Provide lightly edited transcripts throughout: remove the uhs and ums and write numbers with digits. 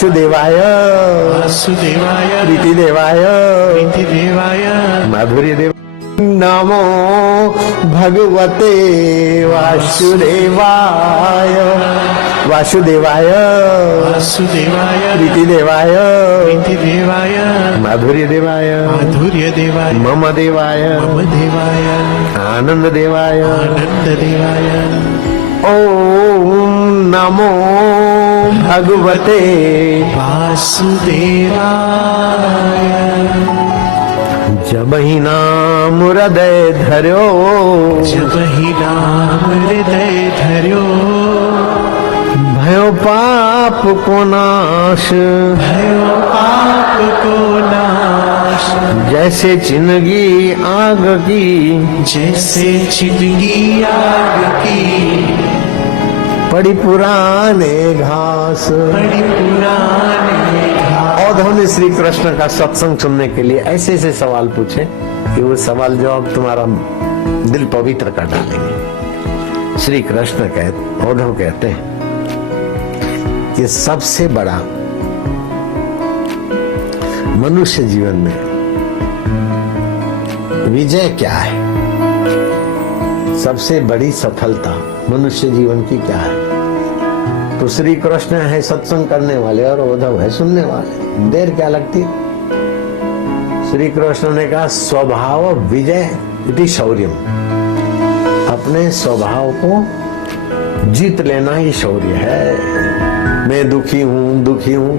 वासुदेवाय वासुदेवाय प्रीतिदेवाय प्रीतिदेवाय माधुर्य देव। नमो भगवते वासुदेवाय वासुदेवाय वासुदेवाय प्रीतिदेवाय प्रीतिदेवाय माधुर्य देवाय माधुर्य देवाय मम देवाय मम देवाय आनंद देवाय आनंद देवाय। ओम नमो भगवते वासुदेवाय जब ही नाम हृदय धर्यो जब ही नाम हृदय धर्यो भयो पाप को नाश भयो पाप को नाश। जैसे चिनगी आग की जैसे चितगी आग की पड़ी पुराने घास। बड़ी पुराने औधव ने श्री कृष्ण का सत्संग सुनने के लिए ऐसे ऐसे सवाल पूछे कि वो सवाल जवाब तुम्हारा दिल पवित्र कर डालेंगे। श्री कृष्ण औधव कहते हैं कि सबसे बड़ा मनुष्य जीवन में विजय क्या है, सबसे बड़ी सफलता मनुष्य जीवन की क्या है। तो श्री कृष्ण है सत्संग करने वाले और उद्धव है सुनने वाले, देर क्या लगती। श्री कृष्ण ने कहा स्वभाव विजय इति शौर्यम, अपने स्वभाव को जीत लेना ही शौर्य है। मैं दुखी हूं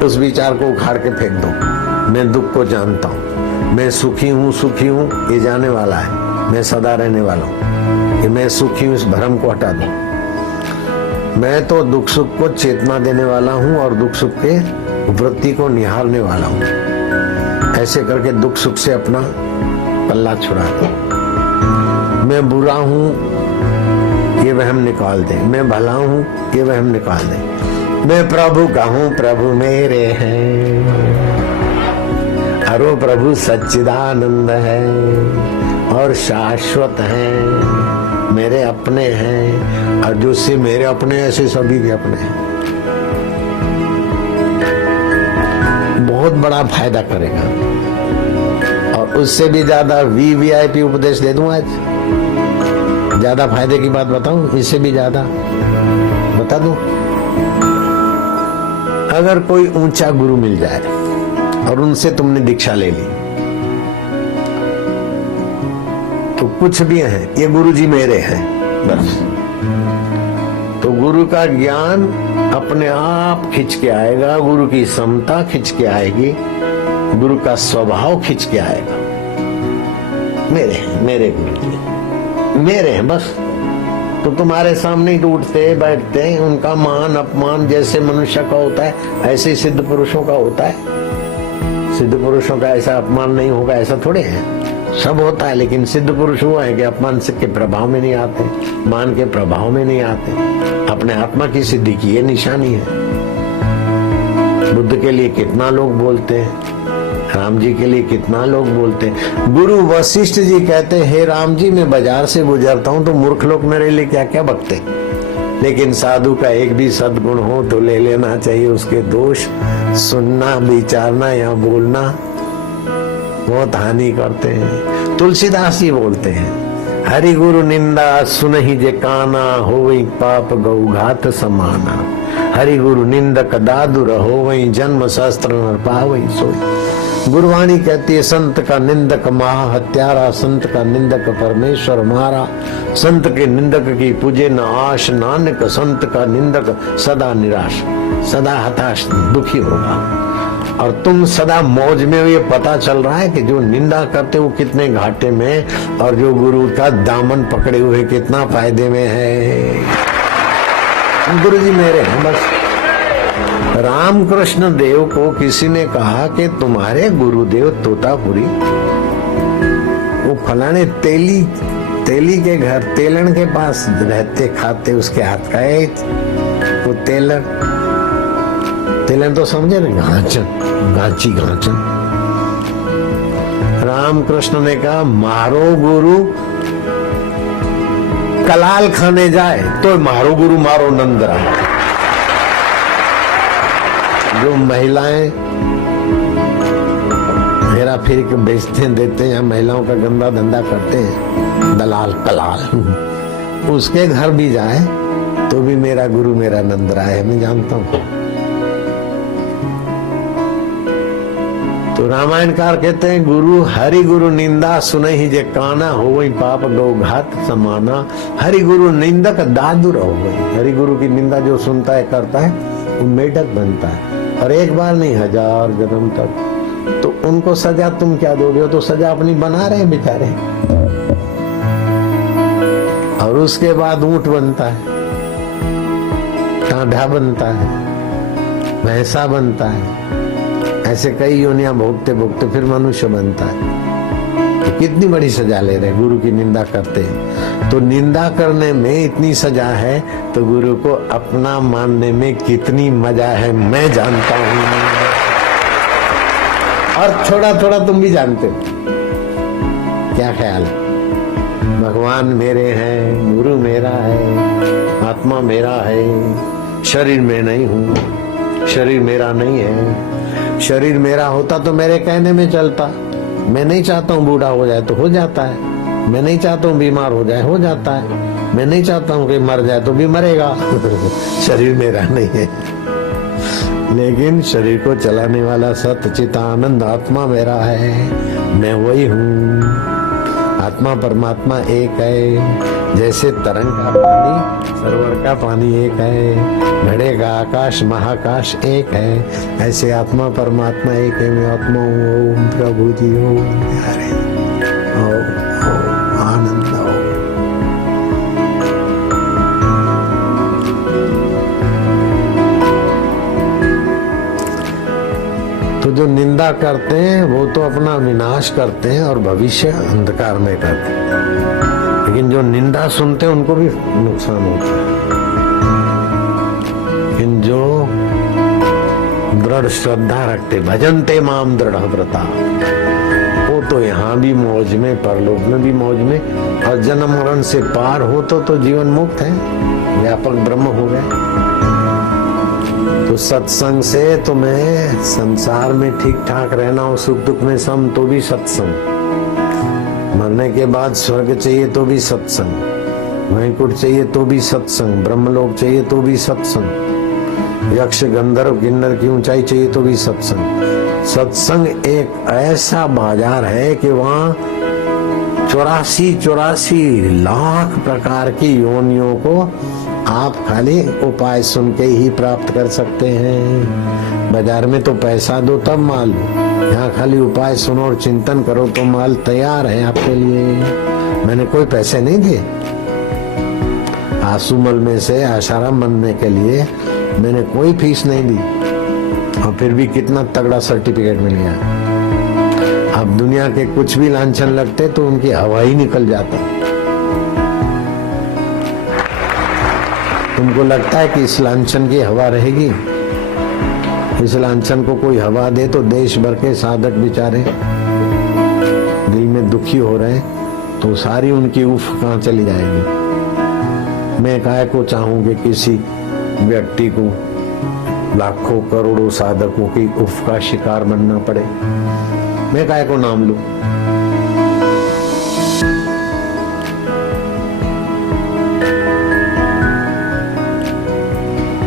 उस विचार को उखाड़ के फेंक दो। मैं दुख को जानता हूं, मैं सुखी हूं ये जाने वाला है, मैं सदा रहने वाला हूं कि मैं सुखी हूं, इस भ्रम को हटा दो। मैं तो दुख सुख को चेतना देने वाला हूं और दुख सुख के वृत्ति को निहारने वाला हूं। ऐसे करके दुख सुख से अपना पल्ला छुड़ा दो। मैं बुरा हूं ये वहम निकाल दे, मैं भला हूं ये वहम निकाल दे। मैं प्रभु का हूं, प्रभु मेरे हैं, अरो प्रभु सच्चिदानंद है और शाश्वत है, मेरे अपने हैं और जो से मेरे अपने ऐसे सभी के अपने हैं। बहुत बड़ा फायदा करेगा और उससे भी ज्यादा वीवीआईपी उपदेश दे दूं आज। ज्यादा फायदे की बात बताऊं, इससे भी ज्यादा बता दूं। अगर कोई ऊंचा गुरु मिल जाए और उनसे तुमने दीक्षा ले ली तो कुछ भी है ये गुरुजी मेरे हैं बस। तो गुरु का ज्ञान अपने आप खिंच के आएगा, गुरु की समता खिंच के आएगी, गुरु का स्वभाव खिंच के आएगा। मेरे हैं, मेरे गुरुजी मेरे हैं बस। तो तुम्हारे सामने ही उठते बैठते, उनका मान अपमान जैसे मनुष्य का होता है ऐसे ही सिद्ध पुरुषों का होता है। सिद्ध पुरुषों का ऐसा अपमान नहीं होगा ऐसा थोड़े है, सब होता है। लेकिन सिद्ध पुरुष हुआ है कि अपमान के प्रभाव में नहीं आते, मान के प्रभाव में नहीं आते। अपने आत्मा की सिद्धि की ये निशानी है। बुद्ध के लिए कितना लोग बोलते हैं, राम जी के लिए कितना लोग बोलते हैं। गुरु वशिष्ठ जी कहते हैं, हे राम जी मैं बाजार से गुजरता हूँ तो मूर्ख लोग मेरे लिए क्या क्या बकते, लेकिन साधु का एक भी सद्गुण हो तो ले लेना चाहिए उसके दोष। सुनना, विचारना या बोलना बहुत हानि करते हैं। तुलसीदास जी बोलते हैं, हरि गुरु निंदा सुनहि जे काना, होवई पाप गौघात समाना। हरि गुरु निंदक दादुर होवई, जन्म सहस्त्र नर पावई सोई। गुरुवाणी कहती है, संत का निंदक महा हत्यारा, संत का निंदक परमेश्वर मारा। संत के निंदक की पूजे न आश, नानक संत का निंदक सदा निराश, सदा हताश दुखी होगा। और तुम सदा मौज में हो, ये पता चल रहा है कि जो निंदा करते वो कितने घाटे में, और जो गुरु का दामन पकड़े हुए कितना फायदे में है। गुरु जी मेरे हैं बस। रामकृष्ण देव को किसी ने कहा कि तुम्हारे गुरुदेव तोतापुरी वो फलाने तेली के घर तेलन के पास रहते, खाते उसके हाथ का है वो तेलन तो समझे ना, गांची घांचन। रामकृष्ण ने कहा मारो गुरु कलाल खाने जाए तो मारो गुरु मारो नंदराम। जो महिलाएं हेरा फेरी के बेचते देते हैं, महिलाओं का गंदा धंधा करते हैं, दलाल कलाल, उसके घर भी जाए तो भी मेरा गुरु मेरा नंद राय है, मैं जानता हूं। तो रामायणकार कहते हैं गुरु हरि गुरु निंदा सुने ही जे काना हो वही पाप गौ घात समाना। हरि गुरु निंदक दादुर हो गई। हरि गुरु की निंदा जो सुनता है करता है वो मेढक बनता है, और एक बार नहीं 1000 जन्म तक। तो उनको सजा तुम क्या दोगे? हो तो सजा अपनी बना रहे बेचारे। और उसके बाद ऊंट बनता है, टाढ़ा बनता है, भैंसा बनता है, ऐसे कई योनियां भोगते भोगते फिर मनुष्य बनता है। तो कितनी बड़ी सजा ले रहे गुरु की निंदा करते हैं। तो निंदा करने में इतनी सजा है तो गुरु को अपना मानने में कितनी मजा है मैं जानता हूं, और थोड़ा थोड़ा तुम भी जानते हो। क्या ख्याल है? भगवान मेरे हैं, गुरु मेरा है, आत्मा मेरा है, शरीर में नहीं हूं, शरीर मेरा नहीं है। शरीर मेरा होता तो मेरे कहने में चलता। मैं नहीं चाहता हूँ बूढ़ा हो जाए तो हो जाता है, मैं नहीं चाहता हूँ बीमार हो जाए हो जाता है, मैं नहीं चाहता हूँ कि मर जाए तो भी मरेगा। शरीर मेरा नहीं है, लेकिन शरीर को चलाने वाला सत चित आनंद आत्मा मेरा है, मैं वही हूँ। आत्मा परमात्मा एक है। जैसे तरंग का पानी सरोवर का पानी एक है, घड़े का आकाश महाकाश एक है, ऐसे आत्मा परमात्मा एक है। मैं आत्मा हूँ। ओम प्रभु जी ओम हरे ओम आनंद ओम। तो जो निंदा करते हैं वो तो अपना विनाश करते हैं और भविष्य अंधकार में करते हैं, लेकिन जो निंदा सुनते हैं उनको भी नुकसान होता है। लेकिन जो दृढ़ श्रद्धा रखते, भजनते माम दृढ़ व्रता, वो तो यहाँ भी मौज में, परलोक में भी मौज में, और जन्म मरण से पार हो तो जीवन मुक्त है, व्यापक ब्रह्म हो गए। तो सत्संग से तुम्हें संसार में ठीक ठाक रहना हो, सुख दुख में सम, तो भी सत्संग। मरने के बाद स्वर्ग चाहिए तो भी सत्संग, वैकुंठ चाहिए तो भी सत्संग, ब्रह्मलोक चाहिए तो भी सत्संग, यक्ष गंधर्व किन्नर की ऊंचाई चाहिए तो भी सत्संग। सत्संग एक ऐसा बाजार है कि वहाँ 84 लाख प्रकार की योनियों को आप खाली उपाय सुन के ही प्राप्त कर सकते हैं। बाजार में तो पैसा दो तब माल लो, यहाँ खाली उपाय सुनो और चिंतन करो तो माल तैयार है आपके लिए। मैंने कोई पैसे नहीं दिए, आंसूमल में से आशाराम बनने के लिए मैंने कोई फीस नहीं दी, और फिर भी कितना तगड़ा सर्टिफिकेट मिल गया। अब दुनिया के कुछ भी लांछन लगते तो उनकी हवा ही निकल जाता। तुमको लगता है कि इस लांछन की हवा रहेगी? इस लांछन को कोई हवा दे तो देश भर के साधक बेचारे दिल में दुखी हो रहे हैं, तो सारी उनकी उफ कहाँ चली जाएगी। मैं काहे को चाहूंगी किसी व्यक्ति को लाखों करोड़ों साधकों की उफ का शिकार बनना पड़े? मैं काहे को नाम लूं?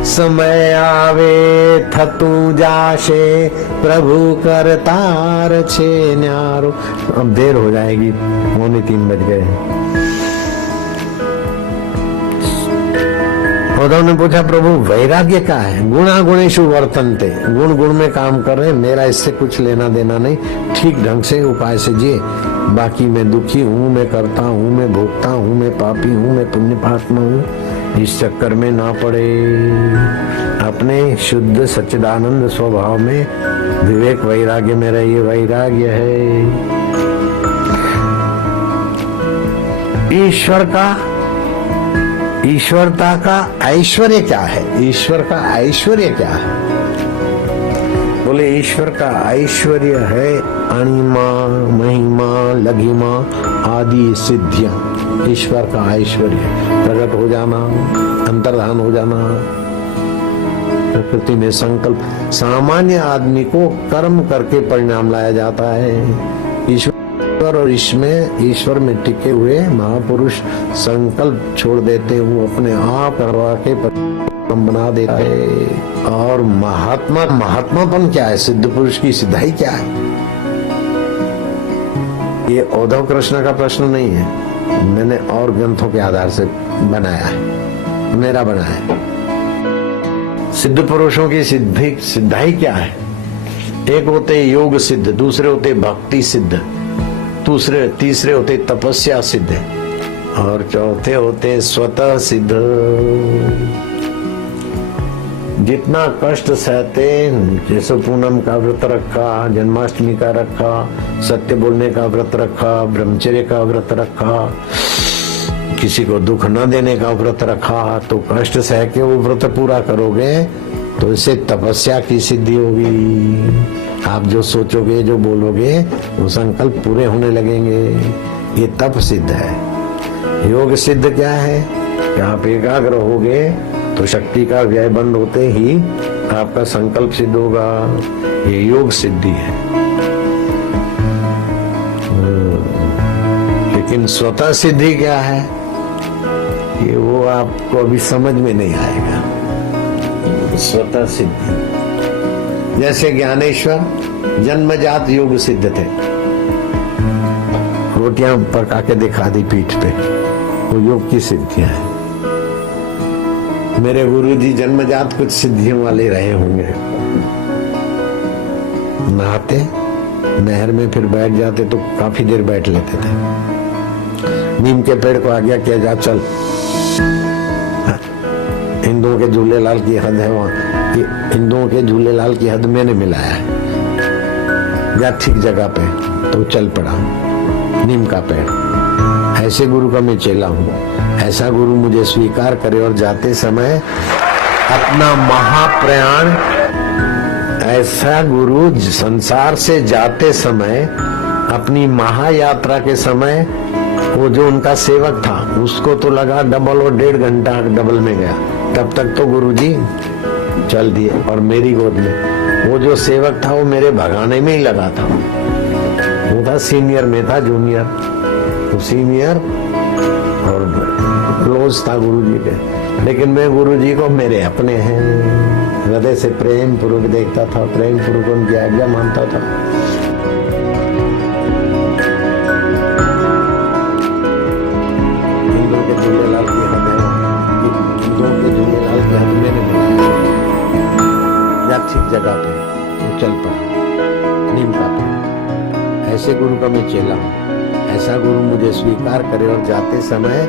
समय आवे थतू जाशे प्रभु करतार छे न्यारो। अब देर हो जाएगी, 2:45 बज गए। उन्होंने पूछा प्रभु वैराग्य क्या है? गुणा गुणेषु वर्तन्ते, गुण गुण में काम कर रहे, मेरा इससे कुछ लेना देना नहीं, ठीक ढंग से उपाय से जिए। बाकी मैं दुखी हूँ, मैं करता हूँ, मैं भोगता हूँ, मैं पापी हूँ, मैं पुण्य पात्मा हूँ, इस चक्कर में ना पड़े। अपने शुद्ध सच्चिदानंद स्वभाव में विवेक वैराग्य में रहिए। वैराग्य है ईश्वर का, ईश्वरता का ऐश्वर्य क्या है? ईश्वर का ऐश्वर्य क्या है? बोले ईश्वर का ऐश्वर्य है अणिमा महिमा लघिमा आदि सिद्धियां। ईश्वर का ऐश्वर्य प्रकट हो जाना, अंतर्धान हो जाना, प्रकृति में संकल्प, सामान्य आदमी को कर्म करके परिणाम लाया जाता है। ईश्वर और ईश्वर में टिके हुए महापुरुष संकल्प छोड़ देते, वो अपने आप करवा के परिणाम बना देता है। और महात्मापन क्या है? सिद्ध पुरुष की सिद्धाई क्या है? ये उद्धव कृष्ण का प्रश्न नहीं है, मैंने और ग्रंथों के आधार से बनाया है, मेरा बना है। सिद्ध पुरुषों की सिद्धाई क्या है? एक होते योग सिद्ध, दूसरे होते भक्ति सिद्ध, तीसरे होते तपस्या सिद्ध, और चौथे होते स्वतः सिद्ध। जितना कष्ट सहते, जैसे पूनम का व्रत रखा, जन्माष्टमी का रखा, सत्य बोलने का व्रत रखा, ब्रह्मचर्य का व्रत रखा, किसी को दुख न देने का व्रत रखा, तो कष्ट सह के वो व्रत पूरा करोगे तो इससे तपस्या की सिद्धि होगी। आप जो सोचोगे, जो बोलोगे, वो संकल्प पूरे होने लगेंगे। ये तप सिद्ध है। योग सिद्ध क्या है कि आप एकाग्र होगे तो शक्ति का व्यय बंद होते ही आपका संकल्प सिद्ध होगा। ये योग सिद्धि है। लेकिन स्वतः सिद्धि क्या है, ये वो आपको अभी समझ में नहीं आएगा। स्वतः सिद्धि जैसे ज्ञानेश्वर जन्मजात योग सिद्ध थे, रोटियां पका के दिखा दी पीठ पे, वो योग की सिद्धियां है। मेरे गुरुजी जन्मजात कुछ सिद्धियों वाले रहे होंगे। नहाते नहर में, फिर बैठ जाते तो काफी देर बैठ लेते थे। नीम के पेड़ को आज्ञा किया, जा चल, हिंदुओं के झूलेलाल की हद है वहां, हिंदुओं के झूलेलाल की हद मैंने मिलाया है, या ठीक जगह पे, तो चल पड़ा नीम का पेड़। ऐसे गुरु का मैं चेला हूं, ऐसा गुरु मुझे स्वीकार करे और जाते समय अपना महाप्रयाण, ऐसा गुरु संसार से जाते समय अपनी महायात्रा के समय, वो जो उनका सेवक था उसको तो लगा डबल, और 1.5 घंटा डबल में गया, तब तक तो गुरुजी चल दिए और मेरी गोद में। वो जो सेवक था वो मेरे भगाने में ही लगा था। वो था सीनियर में था जूनियर, तो सीनियर और क्लोज था गुरुजी के। लेकिन मैं गुरुजी को मेरे अपने हैं, हृदय से प्रेम पूर्वक देखता था, प्रेम पूर्वक उनकी आज्ञा मानता था। हिंदुओं के झूलेलाल की हद है, हिंदुओं के झूलेलाल की हद में नहीं, या ठीक जगह पे वो चल पड़ा नीम का पेड़। ऐसे गुरु का मैं चेला हूं, ऐसा गुरु मुझे स्वीकार करे और जाते समय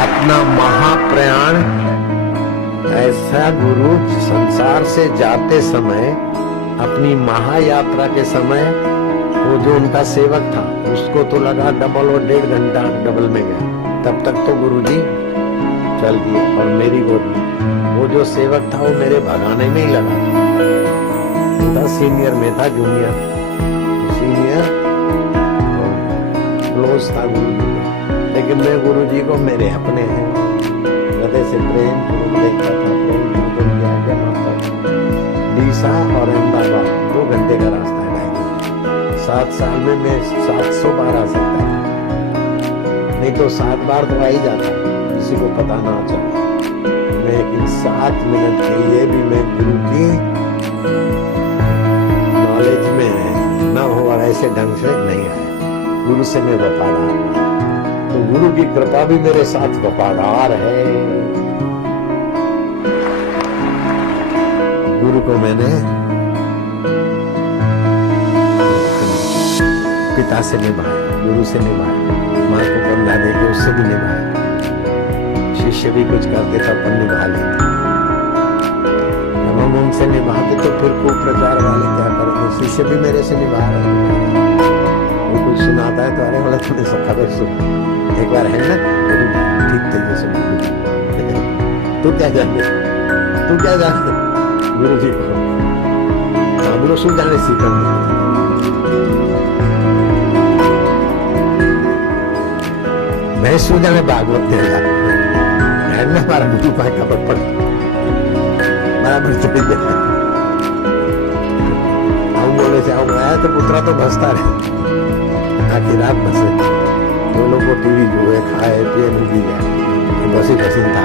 अपना महाप्रयाण, ऐसा गुरु संसार से जाते समय अपनी महायात्रा के समय, वो जो उनका सेवक था उसको तो लगा डबल, और 1.5 घंटा डबल में गया, तब तक तो गुरुजी चल दिए और मेरी गोद में। वो जो सेवक था वो मेरे भगाने में ही लगा था। सीनियर में था जूनियर, सीनियर और क्लोज था गुरुजी को। लेकिन मैं गुरुजी को मेरे अपने हैं, हृदय से प्रेम पूर्वक देखता था, प्रेम पूर्वक उनकी आज्ञा मानता था। डीसा और अहमदाबाद 2 घंटे का रास्ता है। 7 साल में मैं 700 बार आ सकता था, नहीं तो 7 बार तो आ ही जाता, किसी को पता ना चला। लेकिन 7 मिनट के लिए भी मैं गुरु की नॉलेज में न हो और ऐसे ढंग से नहीं आया। गुरु से मैं वफादार, तो गुरु की कृपा भी मेरे साथ वफादार है। गुरु को मैंने पिता से निभाया, गुरु से निभाया, माँ को बंधा देके उससे भी निभाया। शिष्य भी कुछ करते था पर निभा लेते। जब हम उनसे निभाते तो फिर कुप्रचार वाले क्या करेंगे? शिष्य भी मेरे से निभा रहे हैं। वो कुछ सुनाता है तो अरे बोला तूने सब खबर सुन, एक बार है ना, ठीक थे ये सुन। तू क्या जानते, तू क्या जानते गुरु जी को? गुरु सुन जाने सीखा। मैं सूझा में भागवत दे हमारा गुरु पाए खबर पड़ छाया पर चढ़ जाए। हम बोले से आया तो पुत्रा तो भसता रहे आखिर रात बसे दो लोग को टीवी जुए खाए पिए मूकी जाए बसी बसी था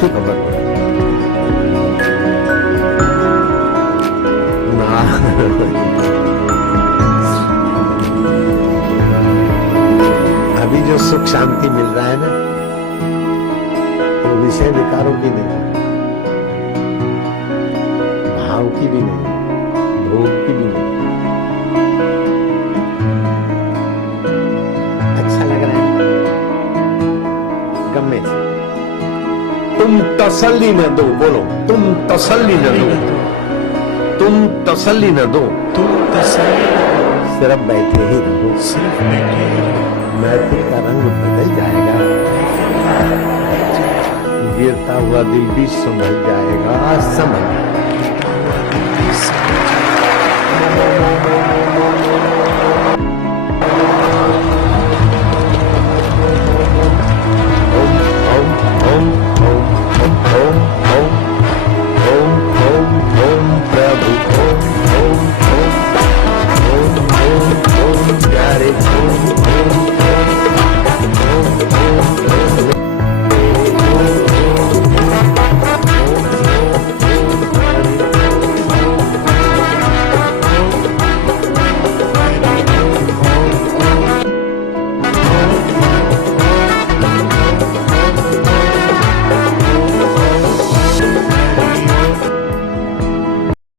શું ખબર ના अभी जो सुख शांति मिल रहा है ना वो विषय विकारों की नहीं, भाव की भी नहीं, भोग की भी नहीं। अच्छा लग रहा है गम्मे से। तुम तसल्ली न दो, बोलो तुम तसल्ली न दो, तुम तसल्ली न दो, तुम तसल्ली सिर्फ बैठे ही रहो, सिर्फ बैठे ही रहो। महफिल का रंग बदल जाएगा, गिरता हुआ दिल भी संभल जाएगा, संभल